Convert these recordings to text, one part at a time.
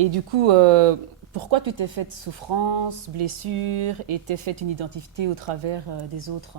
Et du coup, pourquoi tu t'es fait souffrance, blessure et t'es fait une identité au travers des autres?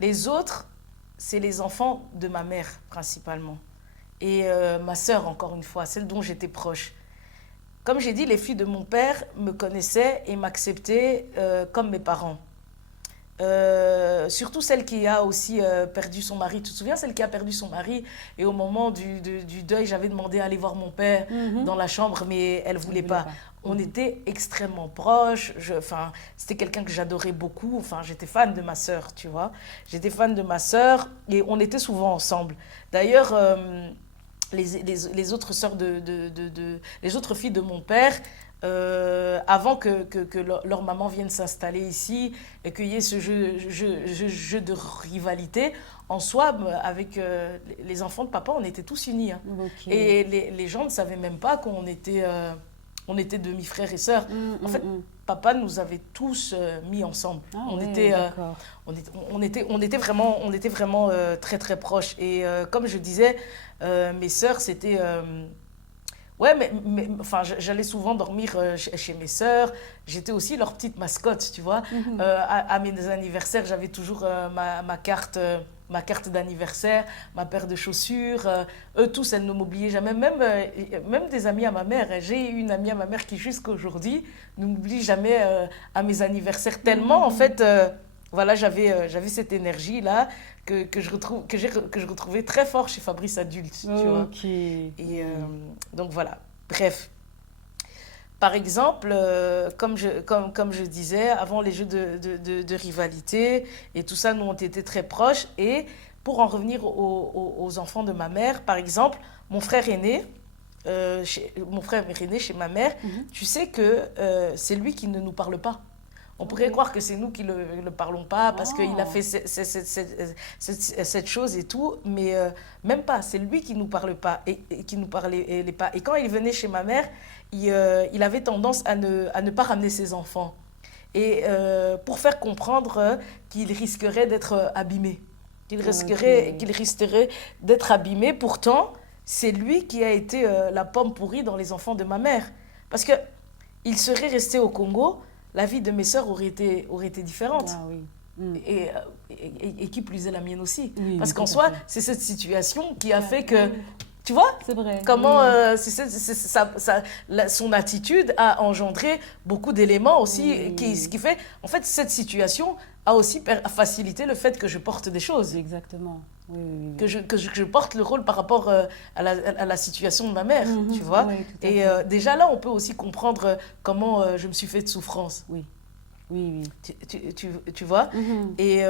Les autres, c'est les enfants de ma mère principalement. Et ma sœur, encore une fois, celle dont j'étais proche. Comme j'ai dit, les filles de mon père me connaissaient et m'acceptaient comme mes parents. Surtout celle qui a aussi perdu son mari. Tu te souviens, celle qui a perdu son mari et au moment du deuil, j'avais demandé à aller voir mon père Mhm. dans la chambre, mais elle Je ne voulait voulais pas. pas. On Mhm. était extrêmement proches. Enfin, c'était quelqu'un que j'adorais beaucoup. Enfin, j'étais fan de ma sœur, tu vois. J'étais fan de ma sœur et on était souvent ensemble. D'ailleurs, les autres sœurs les autres filles de mon père, avant que leur maman vienne s'installer ici et qu'il y ait ce jeu de rivalité, en soi, avec les enfants de papa, on était tous unis, hein. Ok. Et les gens ne savaient même pas on était demi-frères et sœurs. En fait, Mm. papa nous avait tous mis ensemble. Ah On ouais, était, d'accord. on était vraiment très très proches. Et comme je disais, mes sœurs, c'était... ouais, enfin, j'allais souvent dormir chez mes sœurs. J'étais aussi leur petite mascotte, tu vois. Mhm. À mes anniversaires, j'avais toujours ma carte d'anniversaire, ma paire de chaussures. Eux tous, elles ne m'oubliaient jamais. Même des amis à ma mère. J'ai une amie à ma mère qui, jusqu'à aujourd'hui, ne m'oublie jamais à mes anniversaires. Tellement, en Mhm. fait, voilà, j'avais cette énergie-là que je retrouvais très fort chez Fabrice Adulte, tu vois. Ok. Et Oui. donc voilà. Bref. Par exemple, comme je disais, avant les jeux de rivalité et tout ça, nous on était très proches. Et pour en revenir aux enfants de ma mère, par exemple, mon frère aîné, mon frère aîné chez ma mère, Mhm. tu sais que c'est lui qui ne nous parle pas. On Ok. pourrait croire que c'est nous qui ne le parlons pas parce qu'il a Oh. fait cette chose et tout, mais même pas. C'est lui qui nous parle pas et qui nous parlait pas. Et quand il venait chez ma mère, il avait tendance à ne pas ramener ses enfants. Et pour faire comprendre qu'il risquerait d'être abîmé. Ok. Qu'il risquerait d'être abîmé. Pourtant, c'est lui qui a été la pomme pourrie dans les enfants de ma mère. Parce que il serait resté au Congo, la vie de mes sœurs aurait été différente. Ah oui. Mm. Et qui plus est la mienne aussi. Oui, Parce oui, tout qu'en à soi, fait. c'est cette situation qui a fait que, Oui, tu vois, c'est vrai. comment Oui. son attitude a engendré beaucoup d'éléments aussi, ce Oui. qui fait, en fait, cette situation a aussi facilité le fait que je porte des choses, Exactement. Oui, oui, oui. que je porte le rôle par rapport à la situation de ma mère, tu Mhm. vois. Oui, tout à Et fait. déjà là, on peut aussi comprendre comment je me suis fait de souffrance. Oui. Oui, Tu vois. oui. Mhm. Et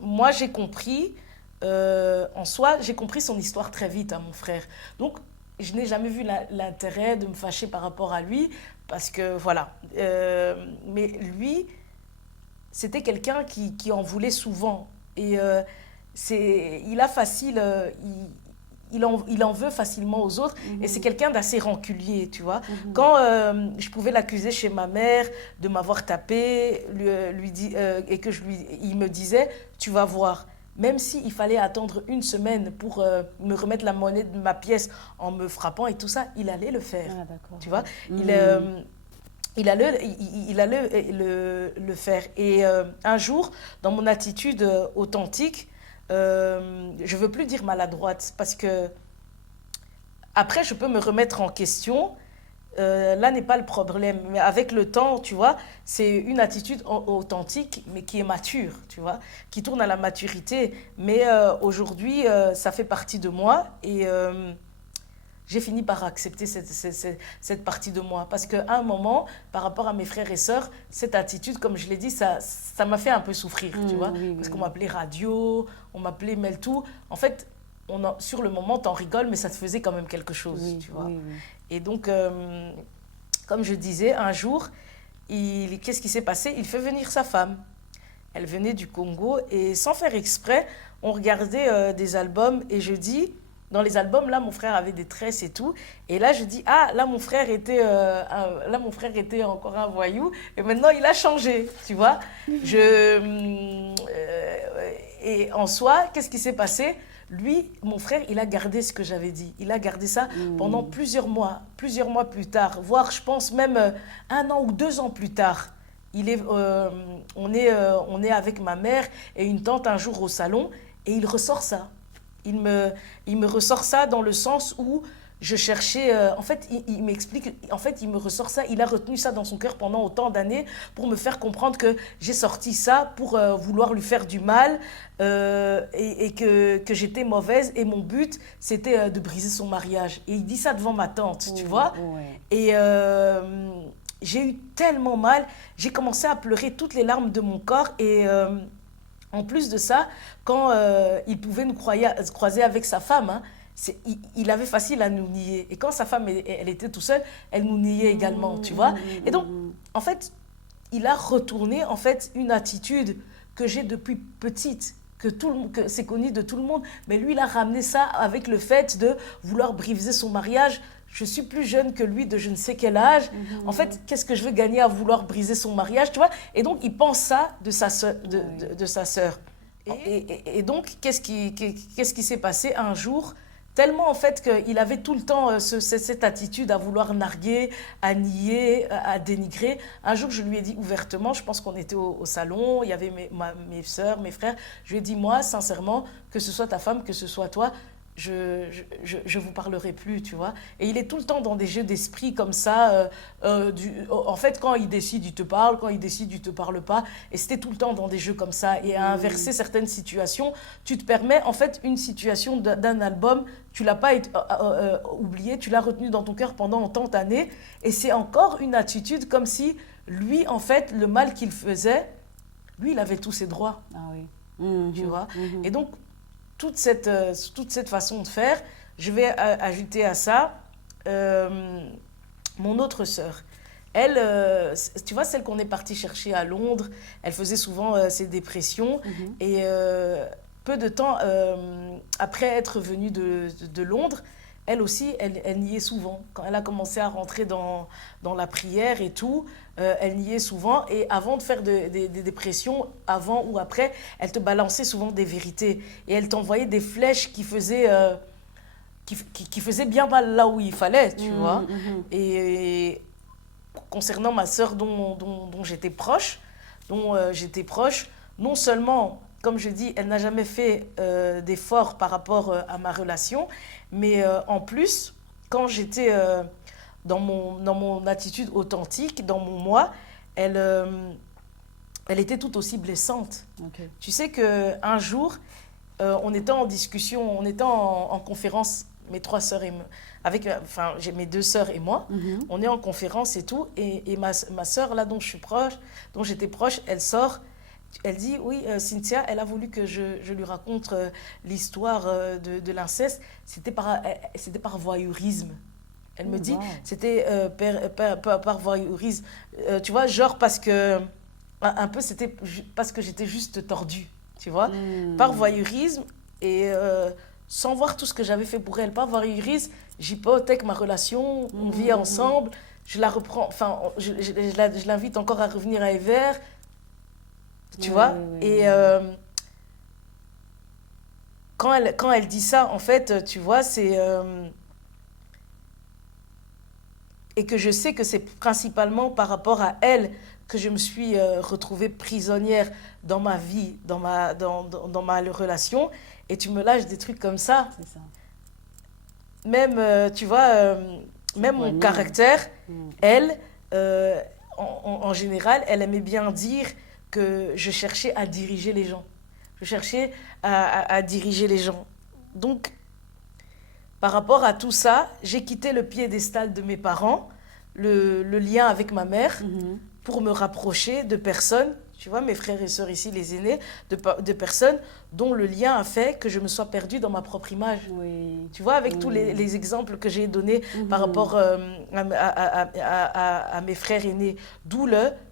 moi, j'ai compris, en soi, j'ai compris son histoire très vite à mon frère. Donc, je n'ai jamais vu l'intérêt de me fâcher par rapport à lui, parce que voilà. Mais lui, c'était quelqu'un qui en voulait souvent. Et il a facile, il en veut facilement aux autres. Et c'est Mhm. quelqu'un d'assez rancunier, tu vois. Mhm. Quand je pouvais l'accuser chez ma mère de m'avoir tapé, et que il me disait, tu vas voir. Même s'il fallait attendre une semaine pour me remettre la monnaie de ma pièce en me frappant et tout ça, il allait le faire. Ah, d'accord. Tu vois, il, Mhm. allait le faire. Et un jour, dans mon attitude authentique, je veux plus dire maladroite parce que après, je peux me remettre en question. Là n'est pas le problème. Mais avec le temps, tu vois, c'est une attitude authentique, mais qui est mature, tu vois, qui tourne à la maturité. Mais aujourd'hui, ça fait partie de moi et j'ai fini par accepter cette partie de moi. Parce qu'à un moment, par rapport à mes frères et sœurs, cette attitude, comme je l'ai dit, ça m'a fait un peu souffrir, tu vois. Oui, oui, Parce qu'on oui. m'appelait radio, on m'appelait Meltou. En fait, sur le moment, t'en rigoles, mais ça te faisait quand même quelque chose, Oui, tu vois. oui, oui. Et donc, comme je disais, un jour, qu'est-ce qui s'est passé? Il fait venir sa femme. Elle venait du Congo et sans faire exprès, on regardait des albums et je dis, dans les albums, là, mon frère avait des tresses et tout. Et là, je dis, ah, là, mon frère était encore un voyou et maintenant, il a changé, tu vois. Et en soi, qu'est-ce qui s'est passé? Lui, mon frère, il a gardé ce que j'avais dit. Il a gardé ça pendant plusieurs mois plus tard, voire je pense même 1 an ou 2 ans plus tard. On est avec ma mère et une tante un jour au salon et il ressort ça. Il me ressort ça dans le sens où je cherchais, en fait, il m'explique, en fait, il me ressort ça, il a retenu ça dans son cœur pendant autant d'années pour me faire comprendre que j'ai sorti ça pour vouloir lui faire du mal et que j'étais mauvaise et mon but, c'était de briser son mariage. Et il dit ça devant ma tante, tu vois. Ouais. Et j'ai eu tellement mal, j'ai commencé à pleurer toutes les larmes de mon corps et en plus de ça, quand il pouvait nous croiser avec sa femme, hein, il avait facile à nous nier. Et quand sa femme, elle était tout seule, elle nous niait également, tu vois. Et donc, en fait, il a retourné en fait une attitude que j'ai depuis petite, que c'est connu de tout le monde. Mais lui, il a ramené ça avec le fait de vouloir briser son mariage. Je suis plus jeune que lui de je ne sais quel âge. En fait, qu'est-ce que je veux gagner à vouloir briser son mariage, tu vois? Et donc, il pense ça de sa sœur. De sa sœur. Et donc, qu'est-ce qui s'est passé un jour? Tellement en fait qu'il avait tout le temps cette attitude à vouloir narguer, à nier, à dénigrer. Un jour, je lui ai dit ouvertement, je pense qu'on était au salon, il y avait mes sœurs, mes frères. Je lui ai dit, moi, sincèrement, que ce soit ta femme, que ce soit toi, je vous parlerai plus, tu vois. Et il est tout le temps dans des jeux d'esprit comme ça. En fait, quand il décide, il te parle. Quand il décide, il te parle pas. Et c'était tout le temps dans des jeux comme ça. Et à inverser certaines situations, tu te permets, en fait, une situation d'un album, tu l'as pas oublié, tu l'as retenu dans ton cœur pendant tant d'années. Et c'est encore une attitude comme si, lui, en fait, le mal qu'il faisait, lui, il avait tous ses droits. Ah oui. Tu vois. Et donc, toute cette façon de faire, je vais ajouter à ça mon autre sœur. Elle, tu vois, celle qu'on est parti chercher à Londres, elle faisait souvent ses dépressions. Et peu de temps après être venue de Londres, elle aussi, elle niait souvent. Quand elle a commencé à rentrer dans la prière et tout, elle niait souvent. Et avant de faire des dépressions, avant ou après, elle te balançait souvent des vérités. Et elle t'envoyait des flèches qui faisaient bien mal là où il fallait, tu vois. Et concernant ma sœur dont j'étais proche, non seulement, comme je dis, elle n'a jamais fait d'efforts par rapport à ma relation, mais en plus, quand j'étais dans mon attitude authentique, dans mon moi, elle était tout aussi blessante. Okay. Tu sais qu'un jour, on était en discussion, on était en conférence, mes 3 sœurs et enfin, j'ai mes 2 sœurs et moi, on est en conférence et tout, et ma sœur là dont j'étais proche, elle sort. Elle dit, oui, Cynthia, elle a voulu que je lui raconte l'histoire de l'inceste. C'était par voyeurisme. Elle me dit, c'était par voyeurisme. Tu vois, genre parce que, un peu, c'était parce que j'étais juste tordue, tu vois. Par voyeurisme et sans voir tout ce que j'avais fait pour elle. Par voyeurisme, j'hypothèque ma relation, on vit ensemble, je la reprends, enfin, je l'invite encore à revenir à Ever. Tu vois. Et quand elle dit ça, en fait, tu vois, c'est... et que je sais que c'est principalement par rapport à elle que je me suis retrouvée prisonnière dans ma vie, dans ma relation. Et tu me lâches des trucs comme ça. C'est ça. Même, tu vois, même mon caractère, elle, en général, elle aimait bien dire que je cherchais à diriger les gens. Je cherchais à diriger les gens. Donc, par rapport à tout ça, j'ai quitté le piédestal de mes parents, le lien avec ma mère, pour me rapprocher de personnes, tu vois, mes frères et sœurs ici, les aînés, de personnes dont le lien a fait que je me sois perdue dans ma propre image. Oui. Tu vois, avec tous les exemples que j'ai donnés par rapport à mes frères aînés, d'où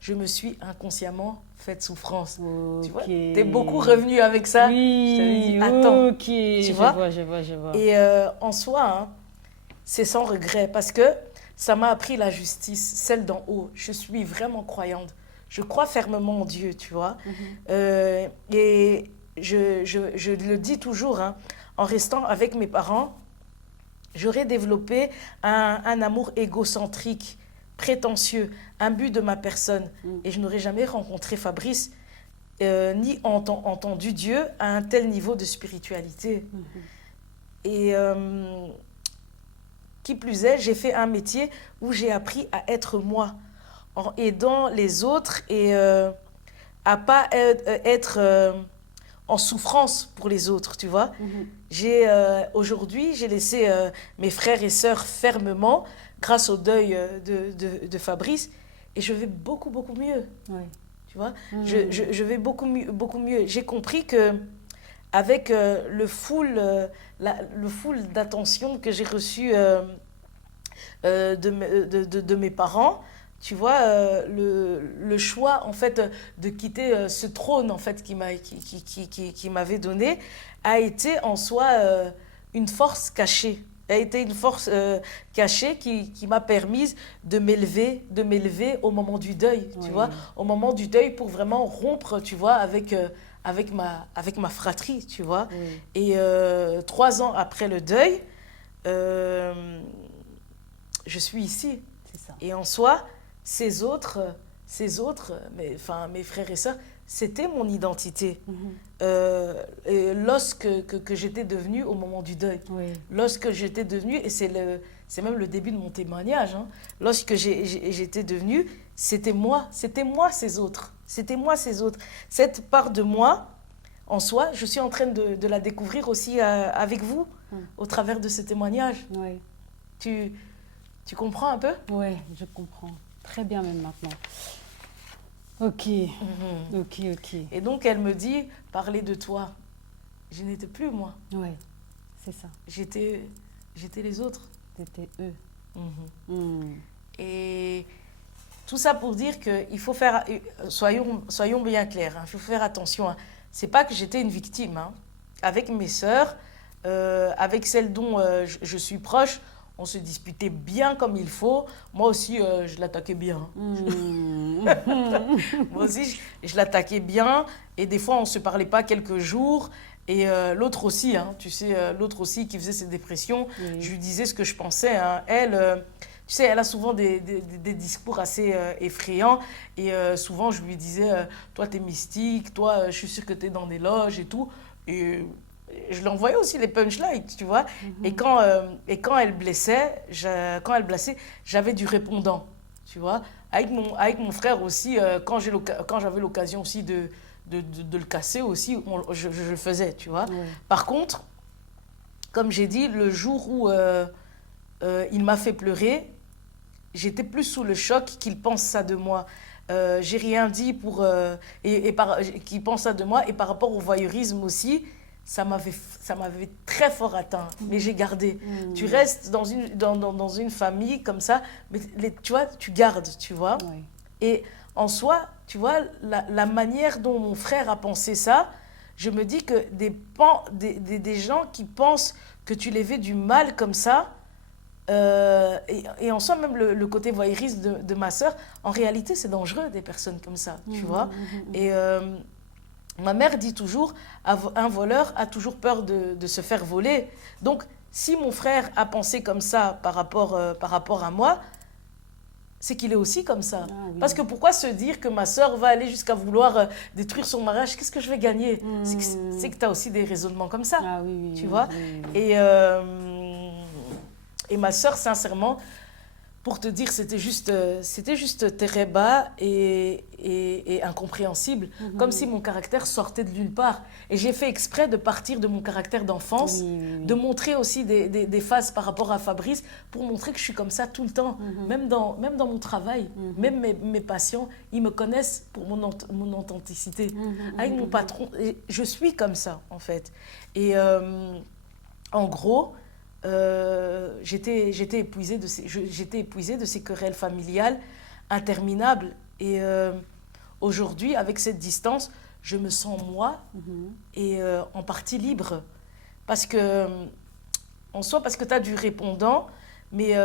je me suis inconsciemment faite souffrance. Okay. Tu vois, t'es beaucoup revenu avec ça. Oui, je t'avais dit, attends. Ok, tu vois? Je vois. Et en soi, hein, c'est sans regret parce que ça m'a appris la justice, celle d'en haut. Je suis vraiment croyante. Je crois fermement en Dieu, tu vois. Et je le dis toujours, hein, en restant avec mes parents, j'aurais développé un amour égocentrique, prétentieux, imbu de ma personne. Et je n'aurais jamais rencontré Fabrice, ni entendu Dieu à un tel niveau de spiritualité. Et qui plus est, j'ai fait un métier où j'ai appris à être moi, en aidant les autres et à pas être en souffrance pour les autres, tu vois. Aujourd'hui, j'ai laissé mes frères et sœurs fermement grâce au deuil de Fabrice et je vais beaucoup, beaucoup mieux. Ouais. Tu vois, je vais beaucoup mieux, beaucoup mieux. J'ai compris que avec le full d'attention que j'ai reçu de mes parents, tu vois, le choix en fait de quitter ce trône en fait qui m'avait donné a été en soi une force cachée. A été une force cachée qui m'a permise de m'élever au moment du deuil, tu vois, au moment du deuil pour vraiment rompre, tu vois, avec ma fratrie, tu vois. Et 3 ans après le deuil, je suis ici. C'est ça. Et en soi, ces autres mes frères et sœurs, c'était mon identité. Et lorsque j'étais devenue au moment du deuil. Lorsque j'étais devenue, et c'est même le début de mon témoignage, hein, lorsque j'étais devenue, c'était moi ces autres. C'était moi ces autres. Cette part de moi, en soi, je suis en train de la découvrir aussi avec vous, au travers de ce témoignage. Tu comprends un peu? Oui, je comprends. Très bien même maintenant. Ok. Et donc, elle me dit, parler de toi. Je n'étais plus moi. Oui, c'est ça. J'étais les autres. C'était eux. Et tout ça pour dire qu'il faut faire... Soyons bien clairs, hein, il faut faire attention. Hein. C'est pas que j'étais une victime. Hein. Avec mes sœurs, avec celles dont je suis proche, on se disputait bien comme il faut. Moi aussi, je l'attaquais bien. Moi aussi, je l'attaquais bien. Et des fois, on ne se parlait pas quelques jours. Et l'autre aussi, hein, tu sais, l'autre aussi qui faisait ses dépressions, je lui disais ce que je pensais. Hein. Elle, tu sais, elle a souvent des discours assez effrayants. Et souvent, je lui disais, toi, t'es mystique, toi, je suis sûre que t'es dans des loges et tout. Et je lui envoyais aussi les punchlines, tu vois. Et quand elle blessait, j'avais du répondant, tu vois. Avec mon frère aussi, quand j'avais l'occasion aussi de le casser aussi, je le faisais, tu vois. Par contre, comme j'ai dit, le jour où il m'a fait pleurer, j'étais plus sous le choc qu'il pense ça de moi. J'ai rien dit pour qu'il pense ça de moi. Et par rapport au voyeurisme aussi, ça m'avait très fort atteint, mais j'ai gardé. Tu restes dans une famille comme ça, mais tu vois, tu gardes, tu vois. Et en soi, tu vois, la manière dont mon frère a pensé ça, je me dis que des gens qui pensent que tu les fais du mal comme ça, et en soi, même le côté voyeuriste de ma sœur, en réalité, c'est dangereux, des personnes comme ça, tu vois. Et ma mère dit toujours, un voleur a toujours peur de se faire voler. Donc, si mon frère a pensé comme ça par rapport à moi, c'est qu'il est aussi comme ça. Parce que pourquoi se dire que ma sœur va aller jusqu'à vouloir détruire son mariage? Qu'est-ce que je vais gagner? C'est que tu as aussi des raisonnements comme ça, tu vois. Et ma sœur, sincèrement, pour te dire, c'était juste Tereba et incompréhensible, comme si mon caractère sortait de nulle part. Et j'ai fait exprès de partir de mon caractère d'enfance, de montrer aussi des phases par rapport à Fabrice, pour montrer que je suis comme ça tout le temps, même dans mon travail. Même mes patients, ils me connaissent pour mon authenticité. Avec mon patron, je suis comme ça, en fait. Et en gros... j'étais épuisée de ces querelles familiales interminables. Et aujourd'hui, avec cette distance, je me sens moi et en partie libre. Parce que, en soi, parce que tu as du répondant, mais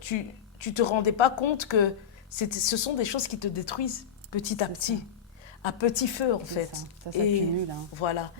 tu te rendais pas compte que ce sont des choses qui te détruisent petit à petit, à petit feu en fait. Ça s'accumule. Hein. Voilà.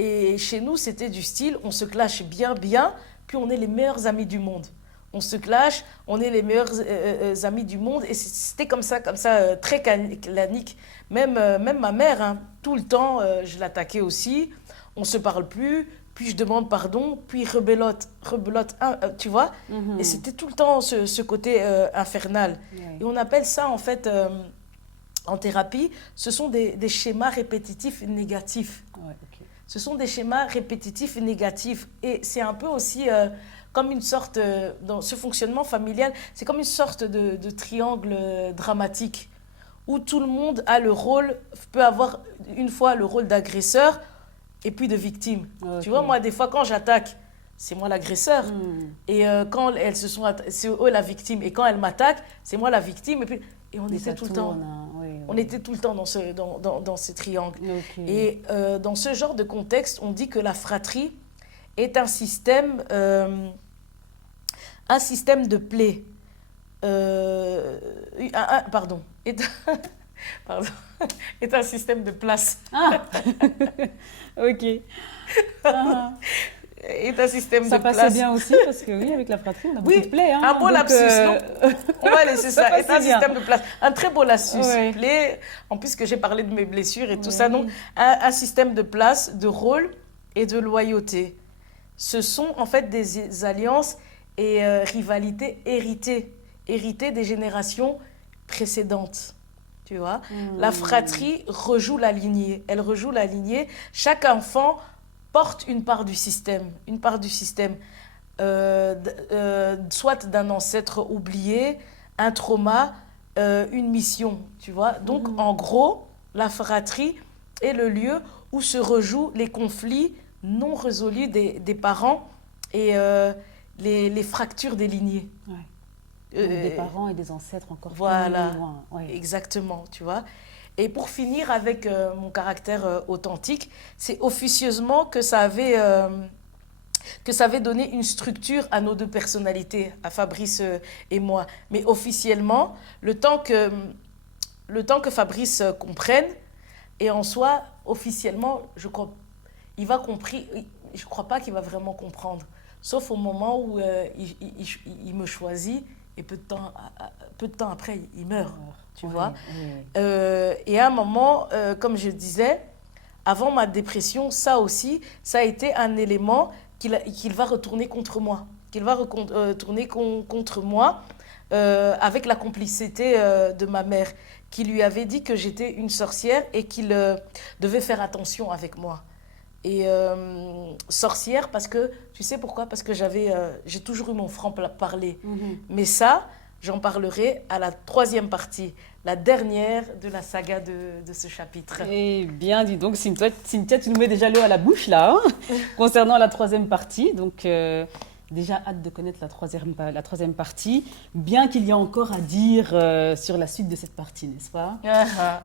Et chez nous, c'était du style, on se clash bien, bien, puis on est les meilleurs amis du monde. On se clash, on est les meilleurs amis du monde. Et c'était comme ça, très clanique. Même ma mère, hein, tout le temps, je l'attaquais aussi. On ne se parle plus, puis je demande pardon, puis rebelote, tu vois. Et c'était tout le temps ce côté infernal. Ouais. Et on appelle ça, en fait, en thérapie, ce sont des schémas répétitifs négatifs. Ouais, ok. Ce sont des schémas répétitifs et négatifs. Et c'est un peu aussi comme une sorte, dans ce fonctionnement familial, c'est comme une sorte de triangle dramatique où tout le monde a le rôle, peut avoir une fois le rôle d'agresseur et puis de victime. Ok. Tu vois, moi, des fois, quand j'attaque, c'est moi l'agresseur. Et quand c'est eux la victime. Et quand elles m'attaquent, c'est moi la victime. Et on Et était ça tout le temps. tourne, hein. Oui, On oui. était tout le temps dans ce triangle. Ok. Et dans ce genre de contexte, on dit que la fratrie est un système de plaies. Pardon. Pardon. Est un système de place. Ah, ok. Ah, Est un système ça de passait place. bien aussi parce que oui, avec la fratrie, on a beaucoup Oui, de plaies. Hein, un beau donc, lapsus, non? On va laisser ça. ça Est un passait bien. système de place. Un très beau lapsus. Ouais. Plaies, en plus que j'ai parlé de mes blessures et tout Ouais. ça. Donc, un système de place, de rôle et de loyauté. Ce sont en fait des alliances et rivalités héritées des générations précédentes. Tu vois, la fratrie rejoue la lignée. Elle rejoue la lignée. Chaque enfant porte une part du système. Soit d'un ancêtre oublié, un trauma, une mission. Tu vois, donc en gros, la fratrie est le lieu où se rejouent les conflits non résolus des parents et les fractures des lignées. Ouais. Donc, des parents et des ancêtres encore Voilà. plus loin. Ouais. Exactement, tu vois. Et pour finir avec mon caractère authentique, c'est officieusement que ça avait donné une structure à nos deux personnalités, à Fabrice et moi. Mais officiellement, le temps que Fabrice comprenne, et en soi, officiellement, je crois pas qu'il va vraiment comprendre. Sauf au moment où il me choisit et peu de temps après, il meurt, tu vois. Et à un moment, comme je disais, avant ma dépression, ça aussi, ça a été un élément qu'il va retourner contre moi. Contre moi avec la complicité de ma mère, qui lui avait dit que j'étais une sorcière et qu'il devait faire attention avec moi. Et sorcière parce que, tu sais pourquoi? Parce que j'ai toujours eu mon franc-parler. Mais ça, j'en parlerai à la 3e partie, la dernière de la saga de ce chapitre. Eh bien, dis donc, Cynthia, tu nous mets déjà l'eau à la bouche, là, hein, concernant la 3e partie. Donc, déjà, hâte de connaître la 3e partie, bien qu'il y ait encore à dire sur la suite de cette partie, n'est-ce pas?